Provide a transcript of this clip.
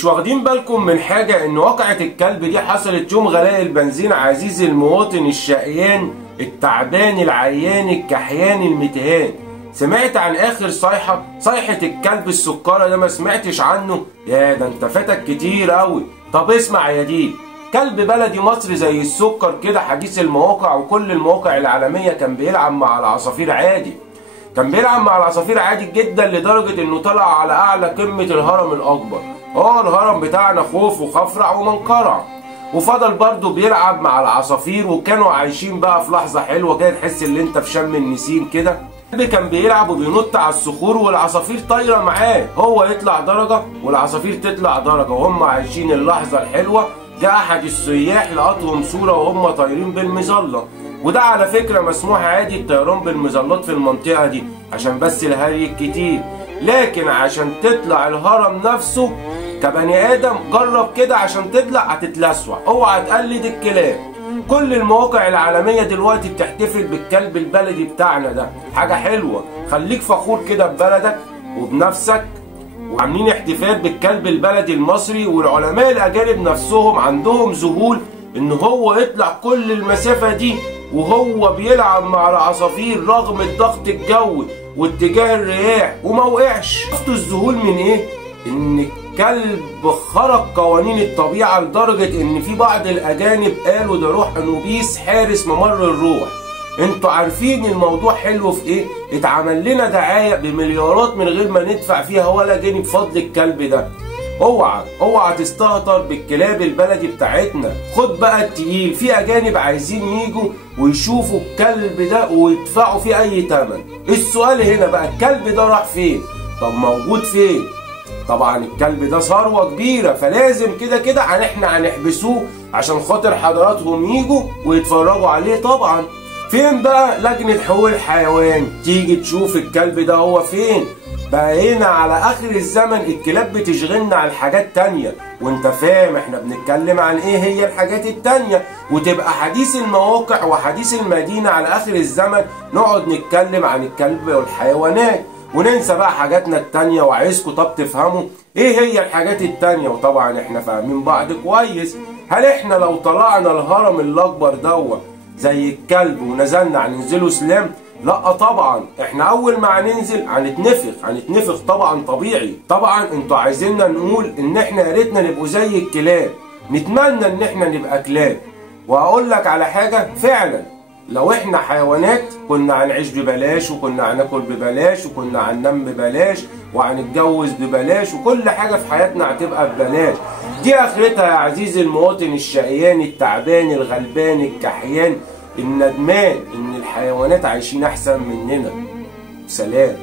مش واخدين بالكم من حاجة؟ ان واقعة الكلب دي حصلت يوم غلاء البنزين عزيزي المواطن الشقيان التعبان العيان الكحيان المتهان. سمعت عن اخر صيحة الكلب السكرة ده؟ ما سمعتش عنه؟ يا ده انت فاتك كتير قوي. طب اسمع يا دي، كلب بلدي مصري زي السكر كده حديث المواقع وكل المواقع العالمية كان بيلعب مع العصافير عادي. كان بيلعب مع العصافير عادي جدا لدرجة انه طلع على اعلى قمة الهرم الاكبر. الهرم بتاعنا خوف وخفرع ومنقرع. وفضل برضه بيلعب مع العصافير وكانوا عايشين بقى في لحظة حلوة كده، تحس ان انت في شم النسيم كده. الكلب كان بيلعب وبينط على الصخور والعصافير طايرة معاه، هو يطلع درجة والعصافير تطلع درجة وهم عايشين اللحظة الحلوة. ده احد السياح لقطهم صورة وهم طايرين بالمظلة، وده على فكرة مسموح عادي الطيران بالمظلات في المنطقة دي عشان بس الهري الكتير. لكن عشان تطلع الهرم نفسه كبني ادم جرب كده، عشان تطلع هتتلسوع، اوعى تقلد الكلاب. كل المواقع العالمية دلوقتي بتحتفل بالكلب البلدي بتاعنا ده، حاجة حلوة. خليك فخور كده ببلدك وبنفسك. وعاملين احتفال بالكلب البلدي المصري، والعلماء الاجانب نفسهم عندهم ذهول ان هو يطلع كل المسافة دي وهو بيلعب مع العصافير رغم الضغط الجوي واتجاه الرياح وما وقعش. شفتوا الذهول من ايه؟ ان الكلب خرق قوانين الطبيعة لدرجة ان في بعض الاجانب قالوا ده روح انوبيس حارس ممر الروح. انتوا عارفين الموضوع حلو في ايه؟ اتعمل لنا دعاية بمليارات من غير ما ندفع فيها ولا جنيه بفضل الكلب ده. اوعى تستهتر بالكلاب البلدي بتاعتنا. خد بقى التقيل، في اجانب عايزين يجوا ويشوفوا الكلب ده ويدفعوا فيه اي تمن. السؤال هنا بقى، الكلب ده راح فين؟ طب موجود فين؟ طبعا الكلب ده ثروة كبيرة، فلازم كده احنا هنحبسوه عشان خاطر حضراتهم يجوا ويتفرجوا عليه. طبعا فين بقى لجنة حقوق الحيوان تيجي تشوف الكلب ده هو فين؟ بقى هنا على اخر الزمن الكلاب بتشغلنا عن حاجات تانية، وانت فاهم احنا بنتكلم عن ايه هي الحاجات التانية، وتبقى حديث المواقع وحديث المدينة على اخر الزمن نقعد نتكلم عن الكلب والحيوانات وننسى بقى حاجاتنا التانية. وعايزكم طب تفهموا ايه هي الحاجات التانية، وطبعا احنا فاهمين بعض كويس. هل احنا لو طلعنا الهرم الاكبر دوت زي الكلب ونزلنا هننزله سلام؟ لا طبعا، احنا اول ما هننزل هنتنفخ طبعا طبيعي. طبعا انتوا عايزيننا نقول ان احنا يا ريتنا نبقوا زي الكلاب، نتمنى ان احنا نبقى كلاب. وهقول لك على حاجه، فعلا لو احنا حيوانات كنا هنعيش ببلاش وكنا هناكل ببلاش وكنا هننام ببلاش وهنتجوز ببلاش وكل حاجه في حياتنا هتبقى ببلاش. دي اخرتها يا عزيزي المواطن الشقيان التعبان الغلبان الكحيان الندمان ان الحيوانات عايشين احسن مننا. سلام.